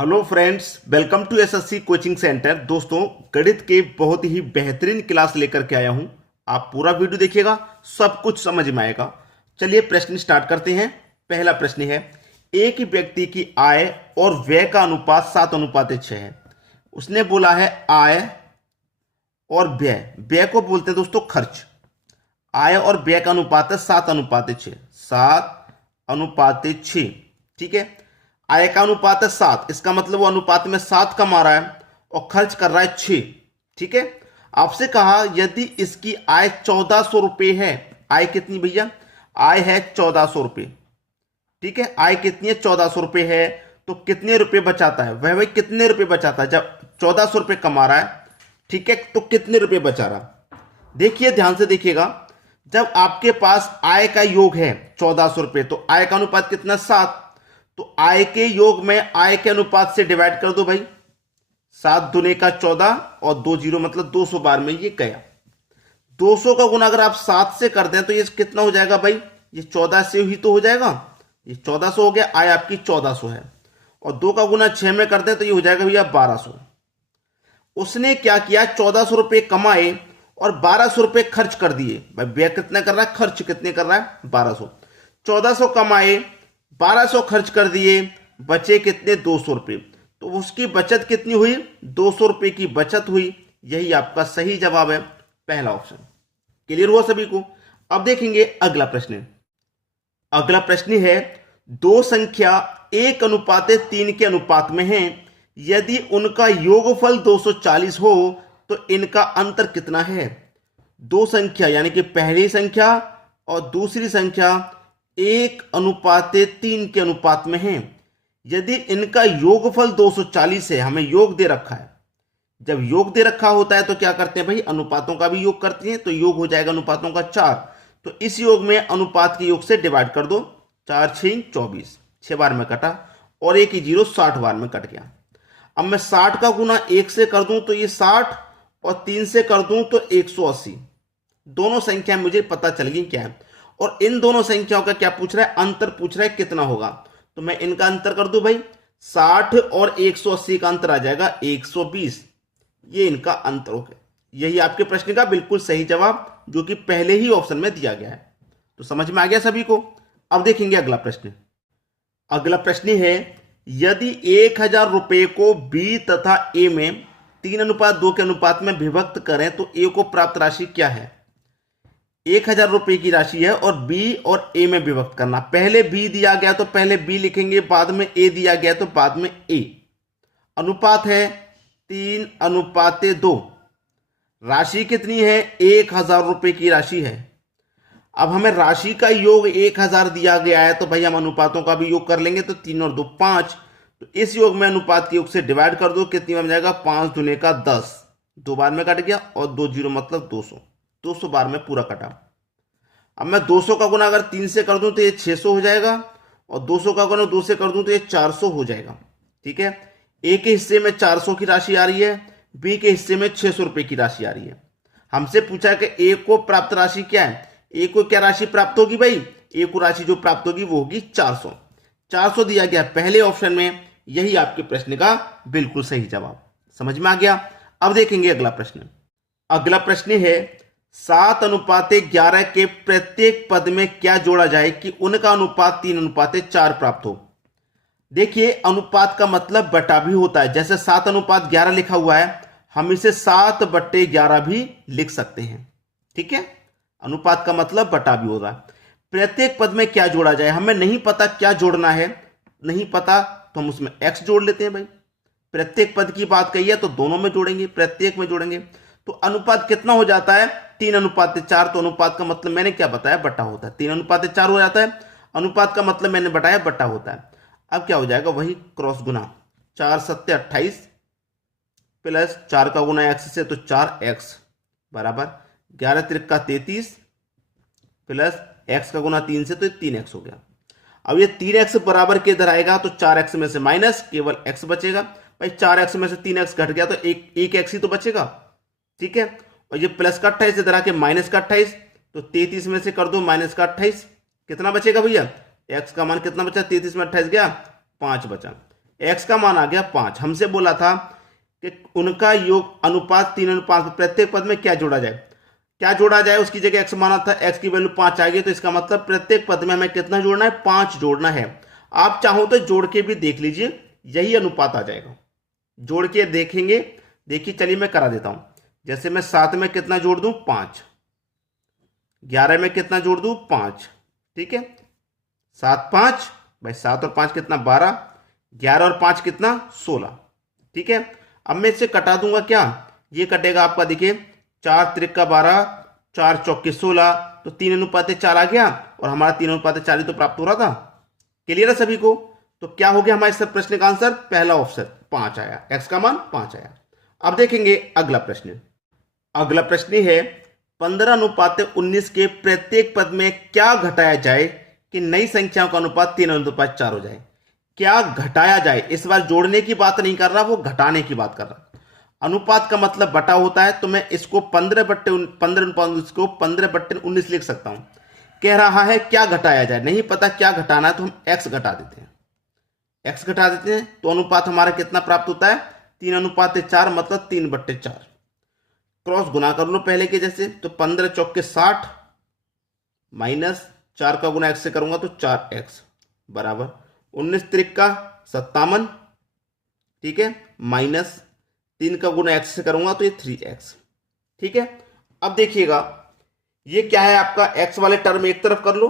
Hello friends, welcome to SSC coaching centre. दोस्तों, गणित के बहुत ही बेहतरीन क्लास लेकर के आया हूं। आप पूरा वीडियो देखिएगा, सब कुछ समझ में आएगा। चलिए प्रश्न स्टार्ट करते हैं। पहला प्रश्न है, एक व्यक्ति की आय और व्यय का अनुपात 7:6 है। उसने बोला है आय और व्यय, व्यय को बोलते हैं दोस्तों खर्च। आय और व्यय का अनुपात है 7:6, 7:6। ठीक है, आय का अनुपात है 7, इसका मतलब वो अनुपात में 7 कमा रहा है और खर्च कर रहा है 6। ठीक है, आपसे कहा यदि इसकी आय 1400 रुपये है। आय कितनी भैया? आय है 1400 रुपये। ठीक है, आय कितनी है? 1400 रुपये है। तो कितने रुपए बचाता है वह? भाई कितने रुपए बचाता है जब 1400 रुपये कमा रहा है? ठीक है, तो कितने रुपए बचा रहा? देखिए, ध्यान से देखिएगा। जब आपके पास आय का योग है 1400 रुपये, तो आय का अनुपात कितना? 7। तो आय के योग में आय के अनुपात से डिवाइड कर दो भाई। 7 दूने का 14 और 2 जीरो मतलब 200 बार में ये गया। 200 का गुना अगर आप 7 से कर दें तो ये कितना हो जाएगा भाई? ये 14 से ही तो हो जाएगा। ये 1400 हो गया, आय आपकी 1400 है। और 2 का गुना 6 में कर दें तो ये हो जाएगा भैया 1200। उसने क्या किया? 1400 रुपये कमाए और 1200 रुपये खर्च कर दिए। भाई व्यय कितना कर रहा है, खर्च कितने कर रहा है? 1200। 1400 कमाए, 1200 खर्च कर दिए, बचे कितने? 200 रुपये। तो उसकी बचत कितनी हुई? 200 रुपये की बचत हुई। यही आपका सही जवाब है, पहला ऑप्शन। क्लियर हुआ सभी को? अब देखेंगे अगला प्रश्न। अगला प्रश्न है, दो संख्या 1:3 के अनुपात में है। यदि उनका योगफल 240 हो तो इनका अंतर कितना है? दो संख्या यानी कि पहली संख्या और दूसरी संख्या 1:3 के अनुपात में है। यदि इनका योगफल 240 है, हमें योग दे रखा है। जब योग दे रखा होता है तो क्या करते हैं भाई? अनुपातों का भी योग करते हैं। तो योग हो जाएगा अनुपातों का 4। तो इस योग में अनुपात के योग से डिवाइड कर दो। 4 6 24, 6 बार में कटा और 1 ही जीरो 60 बार में कट गया। अब मैं 60 का गुना 1 से कर दूं तो ये 60 और 3 से कर दूं तो 180। दोनों संख्या मुझे पता चल गई क्या है। और इन दोनों संख्याओं का क्या पूछ रहा है? अंतर पूछ रहा है कितना होगा। तो मैं इनका अंतर कर दूं भाई। 60 और 180 का अंतर आ जाएगा 120। ये इनका अंतर हो गया। यही आपके प्रश्न का बिल्कुल सही जवाब, जो कि पहले ही ऑप्शन में दिया गया है। तो समझ में आ गया सभी को? अब देखेंगे अगला प्रश्न। अगला प्रश्न है, यदि 1000 रुपये को बी तथा ए में 3:2 के अनुपात में विभक्त करें तो ए को प्राप्त राशि क्या है? 1000 रुपये की राशि है और बी और ए में विभक्त करना। पहले बी दिया गया तो पहले बी लिखेंगे, बाद में ए दिया गया तो बाद में ए। अनुपात है 3:2। राशि कितनी है? 1000 रुपये की राशि है। अब हमें राशि का योग 1000 दिया गया है तो भाई हम अनुपातों का भी योग कर लेंगे। तो 3 और 2 5। तो इस योग में अनुपात के योग से डिवाइड कर दो। कितनी बन जाएगा? 5 दूने का 10, 2 बार में कट गया और 2 जीरो मतलब 200, 200 बार में पूरा कटा। अब मैं 200 का गुना अगर 3 से कर दूं तो ये 600 हो जाएगा और 200 का गुना 2 से कर दूं तो ये 400 हो जाएगा। ठीक है, ए के हिस्से में 400 की राशि आ रही है, बी के हिस्से में 600 रुपये की राशि आ रही है। हमसे पूछा कि ए को प्राप्त राशि क्या है? ए को क्या राशि प्राप्त होगी भाई? ए को राशि जो प्राप्त होगी वो होगी 400। 400 दिया गया पहले ऑप्शन में। यही आपके प्रश्न का बिल्कुल सही जवाब। समझ में आ गया? अब देखेंगे अगला प्रश्न। अगला प्रश्न है, 7:11 के प्रत्येक पद में क्या जोड़ा जाए कि उनका अनुपात 3:4 प्राप्त हो? देखिए, अनुपात का मतलब बटा भी होता है। जैसे 7:11 लिखा हुआ है, हम इसे 7/11 भी लिख सकते हैं। ठीक है, अनुपात का मतलब बटा भी होगा। प्रत्येक पद में क्या जोड़ा जाए? हमें नहीं पता क्या जोड़ना है। नहीं पता तो हम उसमें x जोड़ लेते हैं भाई। प्रत्येक पद की बात कही है तो दोनों में जोड़ेंगे, प्रत्येक में जोड़ेंगे। तो अनुपात कितना हो जाता है? 3:4। तो अनुपात का मतलब मैंने क्या बताया? बटा होता है। 3:4 हो जाता है। अनुपात का मतलब मैंने बताया बटा होता है। अब क्या हो जाएगा? वही क्रॉस गुना। 4 7 28 प्लस 4 का गुना x से तो 4x बराबर 11 त्रिक 33 प्लस x का गुना 3 से तो 3x हो गया। अब ये 3x बराबर के इधर आएगा तो 4x में से माइनस, केवल x बचेगा। भाई 4x में से 3x घट गया तो एक x ही तो बचेगा। ठीक है, और ये प्लस का 28 इधर आके माइनस का 28, तो 33 में से कर दो माइनस का 28, कितना बचेगा भैया? x का मान कितना बचा? 33 में 28 गया, 5 बचा। x का मान आ गया 5। हमसे बोला था कि उनका योग अनुपात 3:5, प्रत्येक पद में क्या जोड़ा जाए, क्या जोड़ा जाए, उसकी जगह x माना था, x की वैल्यू 5 आ गई, तो इसका मतलब प्रत्येक पद में हमें कितना जोड़ना है, 5 जोड़ना है। आप चाहो तो जोड़ के भी देख लीजिए, यही अनुपात आ जाएगा। जोड़ के देखेंगे, देखिए चलिए मैं करा देता हूं। जैसे मैं 7 में कितना जोड़ दूं, 5, 11 में कितना जोड़ दूं, 5, ठीक है, 7 5 भाई, 7 और 5 कितना, 12, 11 और 5 कितना, 16, ठीक है। अब मैं इसे कटा दूंगा, क्या ये कटेगा आपका, देखिए 4 त्रिक 12, 4 चौके 16, तो 3:4 आ गया, और हमारा 3:4 ही तो प्राप्त हो रहा था। क्लियर है सभी को? तो क्या हो गया हमारे इस प्रश्न का आंसर, पहला ऑप्शन 5 आया, x का मान 5 आया। अब देखेंगे अगला प्रश्न। अगला प्रश्न है 15:19 के प्रत्येक पद में क्या घटाया जाए कि नई संख्याओं का अनुपात 3:4 हो जाए। क्या घटाया जाए, इस बार जोड़ने की बात नहीं कर रहा, वो घटाने की बात कर रहा। अनुपात का मतलब बटा होता है, तो मैं इसको 15/19 को 15/19 लिख सकता हूं। कह रहा है क्या घटाया जाए, नहीं पता क्या घटाना है, तो हम x घटा देते हैं, x घटा देते हैं, तो अनुपात हमारा कितना प्राप्त होता है, 3:4, मतलब 3/4। क्रॉस गुना कर लो पहले के जैसे, तो 15 चौके 60 माइनस 4 का गुना x से करूंगा तो 4x बराबर 19 त्रिक का 57, ठीक है, माइनस 3 का गुना x से करूंगा तो ये 3x, ठीक है। अब देखिएगा ये क्या है आपका, x वाले टर्म एक तरफ कर लो,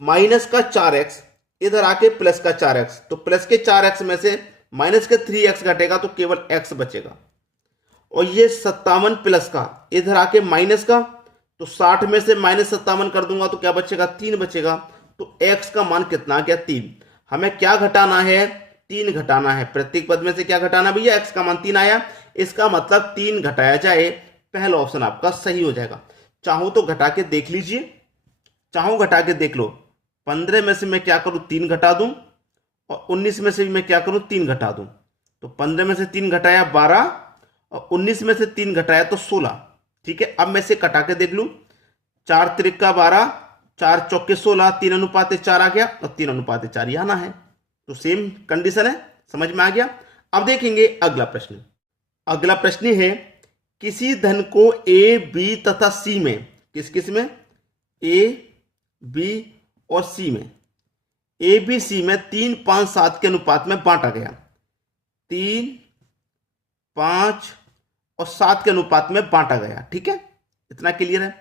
माइनस का 4x, इधर आके प्लस का 4x, तो प्लस के 4x में से माइनस के 3x घटेगा तो केवल x बचेगा, और ये 57 प्लस का, इधर आके माइनस का, तो 60 में से -57 कर दूंगा तो क्या बचेगा, 3 बचेगा, तो x का मान कितना आ गया, 3। हमें क्या घटाना है, 3 घटाना है, प्रत्येक पद में से क्या घटाना भैया, x का मान 3 आया, इसका मतलब 3 घटाया जाए, पहला ऑप्शन आपका सही हो जाएगा। चाहो तो घटा के देख लीजिए, चाहो घटा के देख लो, 15 में से मैं क्या करूं, 3 घटा दूं, और 19 में से भी मैं क्या करूं, 3 घटा दूं, तो 15 में से 3 घटाया 12, और 19 में से 3 घटाया तो 16, ठीक है। अब मैं इसे कटा के देख लूं, 4 त्रिक 12, 4 चौके 16, 3:4 आ गया, और 3:4 यहां ना है, तो सेम कंडीशन है, समझ में आ गया। अब देखेंगे अगला प्रश्न। अगला प्रश्न है किसी धन को ए बी तथा सी में, किस किस में, ए बी और सी में, ए बी सी में 3 5 7 के अनुपात में बांटा गया, 3 5 और 7 के अनुपात में बांटा गया, ठीक है, इतना क्लियर है।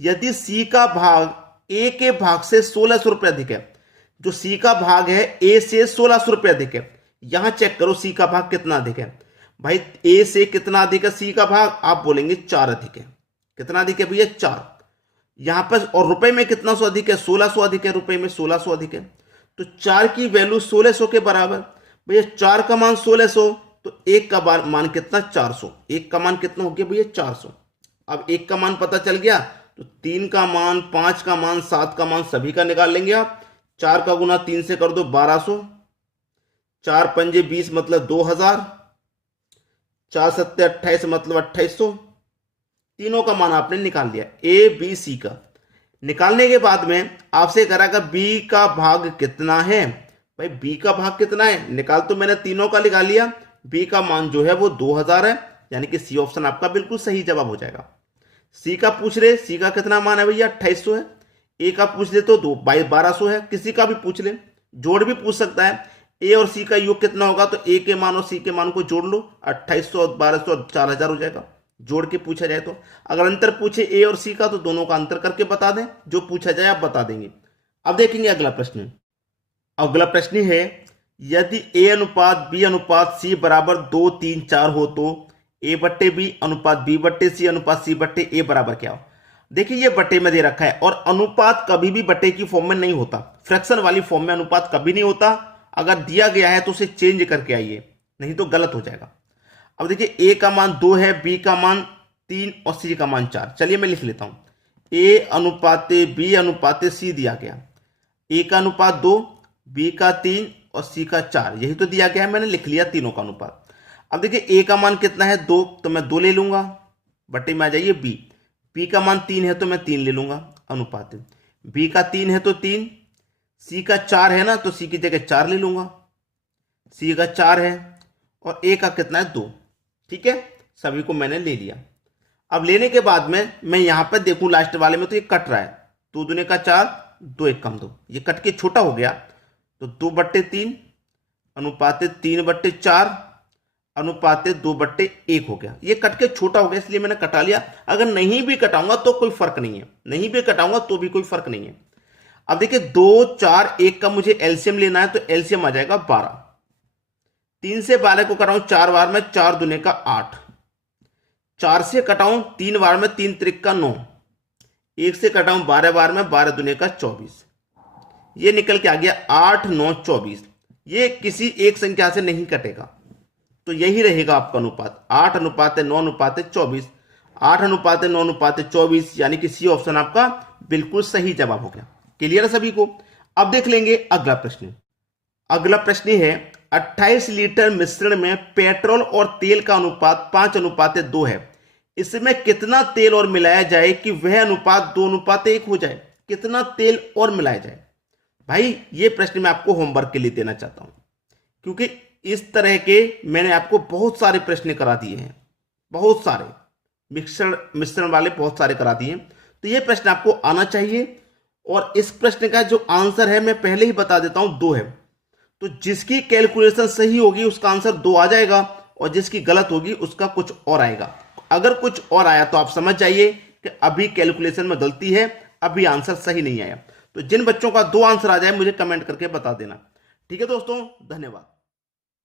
यदि सी का भाग ए के भाग से 1600 रुपये अधिक है, जो सी का भाग है ए से 1600 रुपये अधिक है, यहां चेक करो सी का भाग कितना अधिक है। भाई ए से कितना अधिक है सी का भाग, आप बोलेंगे 4 अधिक है। कितना अधिक है भैया, 4। यहां पर और रुपए में कितना सौ अधिक है, 1600 अधिक है, रुपए में 1600 अधिक है, तो 4 की वैल्यू 1600 के बराबर। भैया 4 का मान 1600, तो 1 का मान कितना, 400। 1 का मान कितना हो गया भैया, 400। अब 1 का मान पता चल गया, तो 3 का मान, 5 का मान, 7 का मान सभी का निकाल लेंगे आप। 4 का गुना 3 से कर दो 1200, 4 पंजे 20 मतलब 2000, 4 सत्ते 28 मतलब 2800। तीनों का मान आपने निकाल दिया, ए बी सी का। निकालने के बाद में आपसे करागा बी का भाग कितना है। भाई बी का भाग कितना है, निकाल तो मैंने तीनों का निकाल लिया, बी का मान जो है वो 2000 है, यानी कि सी ऑप्शन आपका बिल्कुल सही जवाब हो जाएगा। सी का पूछ रहे, सी का कितना मान है भैया, 2800 है। ए का पूछ ले तो 1200 है, किसी का भी पूछ ले, जोड़ भी पूछ सकता है। ए और सी का योग कितना होगा, तो ए के मान और सी के मान को जोड़ लो, 2800 1200 और 4000 हो जाएगा, जोड़ के पूछा जाए तो। अगर अंतर पूछे ए और सी का, तो दोनों का अंतर करके बता दें, जो पूछा जाए आप बता देंगे। अब देखेंगे अगला प्रश्न। अगला प्रश्न है यदि ए अनुपात बी अनुपात सी बराबर 2 3 4 हो तो ए बट्टे बी अनुपात बी बट्टे सी अनुपात सी बट्टे ए बराबर क्या हो। देखिए ये बट्टे में दे रखा है, और अनुपात कभी भी बट्टे की फॉर्म में नहीं होता, फ्रैक्शन वाली फॉर्म में अनुपात कभी नहीं होता। अगर दिया गया है तो उसे चेंज करके आइए, नहीं तो गलत हो जाएगा। अब देखिए ए का मान 2 है, बी का मान 3 और सी का मान 4। चलिए मैं लिख लेता हूं, ए अनुपाते बी अनुपाते सी दिया गया, ए का अनुपात 2, बी का 3 और सी का 4, यही तो दिया गया है, मैंने लिख लिया तीनों का अनुपात। अब देखिए ए का मान कितना है 2, तो मैं 2 ले लूंगा, बट्टे में आ जाइए बी। बी का मान 3 है तो मैं 3 ले लूंगा अनुपात, बी का 3 है तो 3, सी का 4 है ना, तो सी की जगह 4 ले लूंगा, सी का 4 है और ए का कितना है 2। ठीक है, सभी को मैंने ले लिया। अब लेने के बाद में मैं यहां पर देखूं लास्ट वाले में तो ये कट रहा है, 2 दूने का 4, 2 1 कम 2, ये कट के छोटा हो गया तो 2/3 अनुपाते 3/4 अनुपाते 2/1 हो गया। ये कट के छोटा हो गया इसलिए मैंने कटा लिया। अगर नहीं भी कटाऊंगा तो कोई फर्क नहीं है, नहीं भी कटाऊंगा तो भी कोई फर्क नहीं है। अब देखिए 2 4 1 का मुझे एलसीएम लेना है तो एलसीएम आ जाएगा 12। 3 से 12 को कटाऊं 4 बार में, 4 दूने का 8। 4 से कटाऊं 3 बार में, 3 त्रिक का 9। 1 से कटाऊं 12 बार में, 12 दूने का 24। ये निकल के आ गया 8 9 24। ये किसी एक संख्या से नहीं कटेगा तो यही रहेगा आपका अनुपात, 8 अनुपात 9 अनुपात 24। 8 अनुपात 9 अनुपात 24 यानी कि सी ऑप्शन आपका बिल्कुल सही जवाब हो गया। क्लियर है सभी को। अब देख लेंगे अगला प्रश्न। अगला प्रश्न है 28 लीटर मिश्रण में पेट्रोल और तेल का अनुपात 5:2 है। इसमें कितना तेल और मिलाया जाए कि वह अनुपात 2:1 हो जाए। कितना तेल और मिलाया जाए। भाई ये प्रश्न मैं आपको होमवर्क के लिए देना चाहता हूं क्योंकि इस तरह के मैंने आपको बहुत सारे प्रश्न करा दिए हैं, बहुत सारे मिश्रण वाले बहुत सारे करा दिए हैं। तो ये प्रश्न आपको आना चाहिए और इस प्रश्न का जो आंसर है मैं पहले ही बता देता हूं 2 है। तो जिसकी कैलकुलेशन सही होगी उसका आंसर 2 आ जाएगा और जिसकी गलत होगी उसका कुछ और आएगा। अगर कुछ और आया तो आप समझ जाइए कि अभी कैलकुलेशन में गलती है, अभी आंसर सही नहीं आया। तो जिन बच्चों का 2 आंसर आ जाए मुझे कमेंट करके बता देना। ठीक है दोस्तों, धन्यवाद।